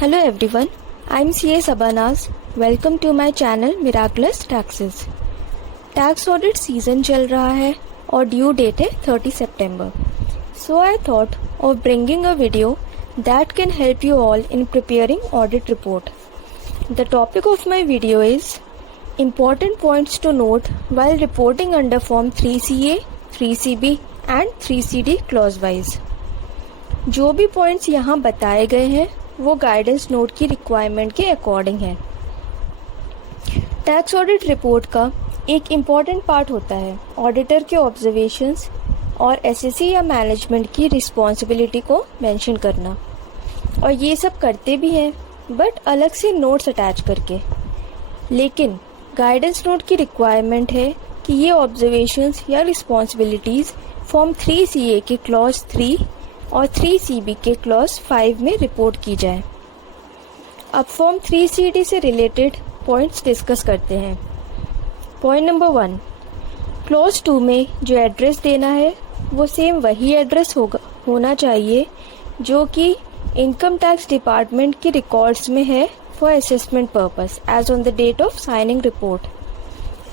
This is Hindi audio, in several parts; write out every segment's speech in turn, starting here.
Hello everyone, I'm CA Sabanaz. Welcome to my channel Miraculous Taxes. Tax audit season चल रहा है और ड्यू डेट है 30 सितंबर. So I thought of bringing a video that can help you all in preparing audit report. The topic of my video is important points to note while reporting under Form 3CA, 3CB and 3CD clause wise. जो भी पॉइंट्स यहाँ बताए गए हैं वो गाइडेंस नोट की रिक्वायरमेंट के अकॉर्डिंग है. टैक्स ऑडिट रिपोर्ट का एक इम्पॉर्टेंट पार्ट होता है ऑडिटर के ऑब्जर्वेशंस और एसएससी या मैनेजमेंट की रिस्पॉन्सिबिलिटी को मेंशन करना, और ये सब करते भी हैं बट अलग से नोट्स अटैच करके. लेकिन गाइडेंस नोट की रिक्वायरमेंट है कि ये ऑब्जर्वेशंस या रिस्पॉन्सिबिलिटीज़ फॉर्म 3CA के क्लॉज 3 और 3CB के क्लॉज 5 में रिपोर्ट की जाए. अब फॉर्म 3CD से रिलेटेड पॉइंट्स डिस्कस करते हैं. पॉइंट नंबर 1, क्लॉज 2 में जो एड्रेस देना है वो सेम वही एड्रेस होना चाहिए जो कि इनकम टैक्स डिपार्टमेंट के रिकॉर्ड्स में है for assessment purpose as on the date of signing report.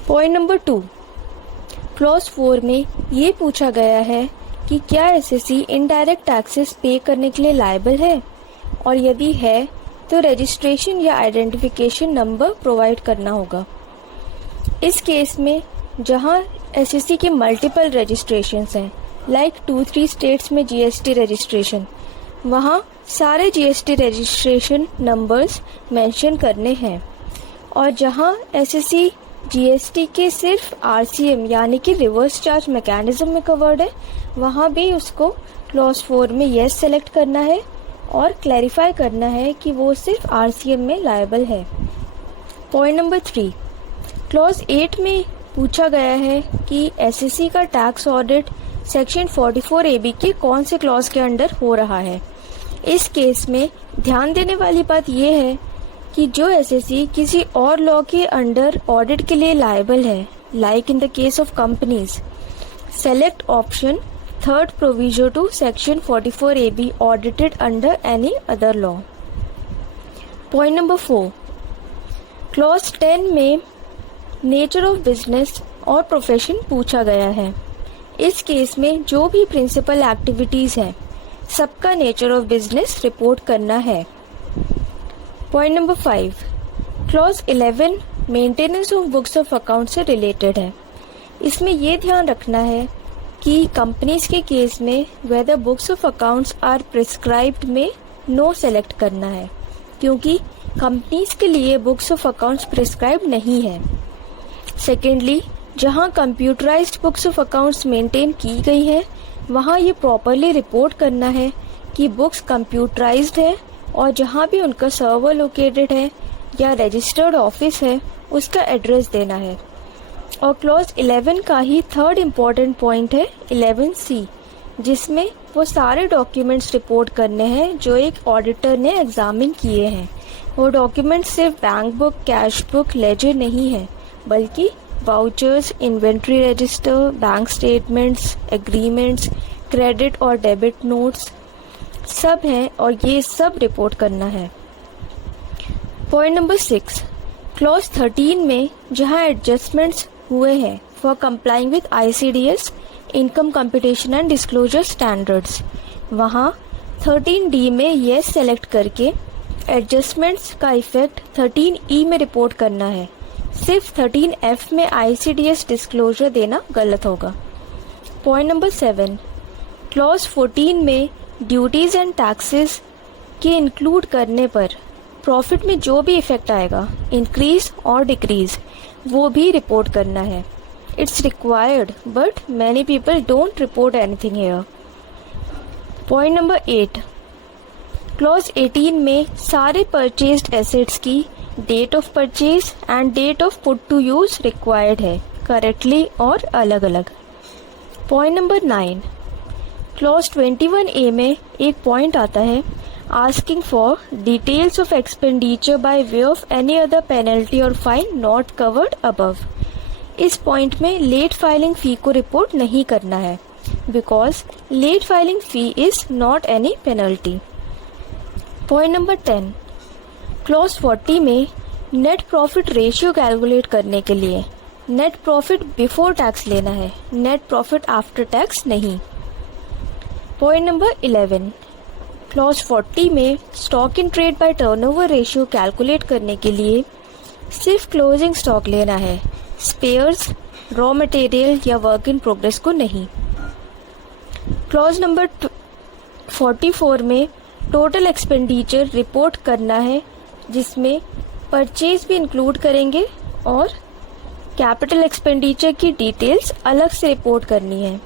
Point number 2, clause 4 में ये पूछा गया है कि क्या एसएससी इनडायरेक्ट टैक्सेस पे करने के लिए लायबल है, और यदि है तो रजिस्ट्रेशन या आइडेंटिफिकेशन नंबर प्रोवाइड करना होगा. इस केस में जहां एसएससी के मल्टीपल रजिस्ट्रेशंस हैं लाइक 2-3 स्टेट्स में जीएसटी रजिस्ट्रेशन, वहां सारे जीएसटी रजिस्ट्रेशन नंबर्स मेंशन करने हैं. और जहां एसएससी जीएसटी के सिर्फ आरसीएम यानी कि रिवर्स चार्ज मैकेनिज्म में कवर्ड है, वहाँ भी उसको क्लॉज 4 में येस सेलेक्ट करना है और क्लैरिफाई करना है कि वो सिर्फ आरसीएम में लायबल है. पॉइंट नंबर 3, क्लॉज 8 में पूछा गया है कि एसएससी का टैक्स ऑडिट सेक्शन 44AB के कौन से क्लॉज के अंडर हो रहा है. इस केस में ध्यान देने वाली बात यह है कि जो एसएससी किसी और लॉ के अंडर ऑडिट के लिए लायबल है, like in the case of companies, select option third provision to section 44AB audited under any other law. Point number 4, clause 10 में नेचर ऑफ बिजनेस और प्रोफेशन पूछा गया है. इस केस में जो भी प्रिंसिपल एक्टिविटीज हैं सबका नेचर ऑफ बिजनेस रिपोर्ट करना है. Point number 5, clause 11 maintenance of books of account से रिलेटेड है. इसमें ये ध्यान रखना है कि कंपनीज के केस में whether books of accounts are prescribed में नो सेलेक्ट करना है, क्योंकि कंपनीज के लिए बुक्स ऑफ अकाउंट्स प्रिस्क्राइब नहीं है. सेकेंडली, जहां computerised books of accounts maintain की गई है वहां ये प्रॉपरली रिपोर्ट करना है कि बुक्स कंप्यूटराइज्ड है, और जहां भी उनका सर्वर लोकेटेड है या रजिस्टर्ड ऑफिस है उसका एड्रेस देना है. और क्लॉज 11 का ही थर्ड इम्पॉर्टेंट पॉइंट है 11C, जिसमें वो सारे डॉक्यूमेंट्स रिपोर्ट करने हैं जो एक ऑडिटर ने एग्जामिन किए हैं. वो डॉक्यूमेंट्स सिर्फ bank book, cash book, ledger नहीं है, बल्कि vouchers, inventory register, bank statements, agreements, credit और डेबिट नोट्स सब हैं, और ये सब रिपोर्ट करना है. पॉइंट नंबर 6, क्लॉज 13 में जहां एडजस्टमेंट्स हुए हैं for complying with ICDS income computation and disclosure standards, वहां 13D में येस सेलेक्ट करके एडजस्टमेंट्स का इफेक्ट 13E में रिपोर्ट करना है. सिर्फ 13F में ICDS डिस्क्लोजर देना गलत होगा. पॉइंट नंबर 7, क्लॉज 14 में ड्यूटीज एंड टैक्सेस के इंक्लूड करने पर प्रॉफिट में जो भी इफेक्ट आएगा, इंक्रीज और डिक्रीज, वो भी रिपोर्ट करना है. It's required but many people don't report anything here. Point number 8, clause 18 में सारे परचेज्ड एसेट्स की date of purchase and date of put to use required है करेक्टली और अलग अलग. पॉइंट नंबर 9, क्लॉज 21A में एक पॉइंट आता है asking for details of expenditure by way of any other penalty और फाइन नॉट कवर्ड अबव. इस पॉइंट में लेट फाइलिंग फी को रिपोर्ट नहीं करना है because late filing fee is not any penalty. Point number 10, clause 40 में नेट प्रॉफिट रेशियो कैलकुलेट करने के लिए नेट प्रॉफिट बिफोर टैक्स लेना है, नेट प्रॉफिट आफ्टर टैक्स नहीं। पॉइंट नंबर 11, क्लॉज 40 में stock in trade by turnover ratio calculate करने के लिए सिर्फ क्लोजिंग स्टॉक लेना है, स्पेयर्स, रॉ मटेरियल या वर्क इन प्रोग्रेस को नहीं। क्लॉज नंबर 44 में टोटल एक्सपेंडिचर रिपोर्ट करना है, जिसमें परचेज भी इंक्लूड करेंगे और कैपिटल एक्सपेंडिचर की डिटेल्स अलग से रिपोर्ट करनी है,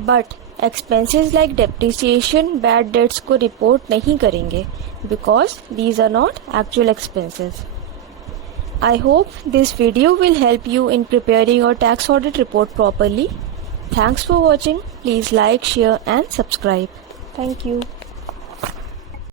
but expenses like depreciation, bad debts को रिपोर्ट नहीं करेंगे because these are not actual expenses. I hope this video will help you in preparing your tax audit report properly. Thanks for watching. Please like, share and subscribe. Thank you.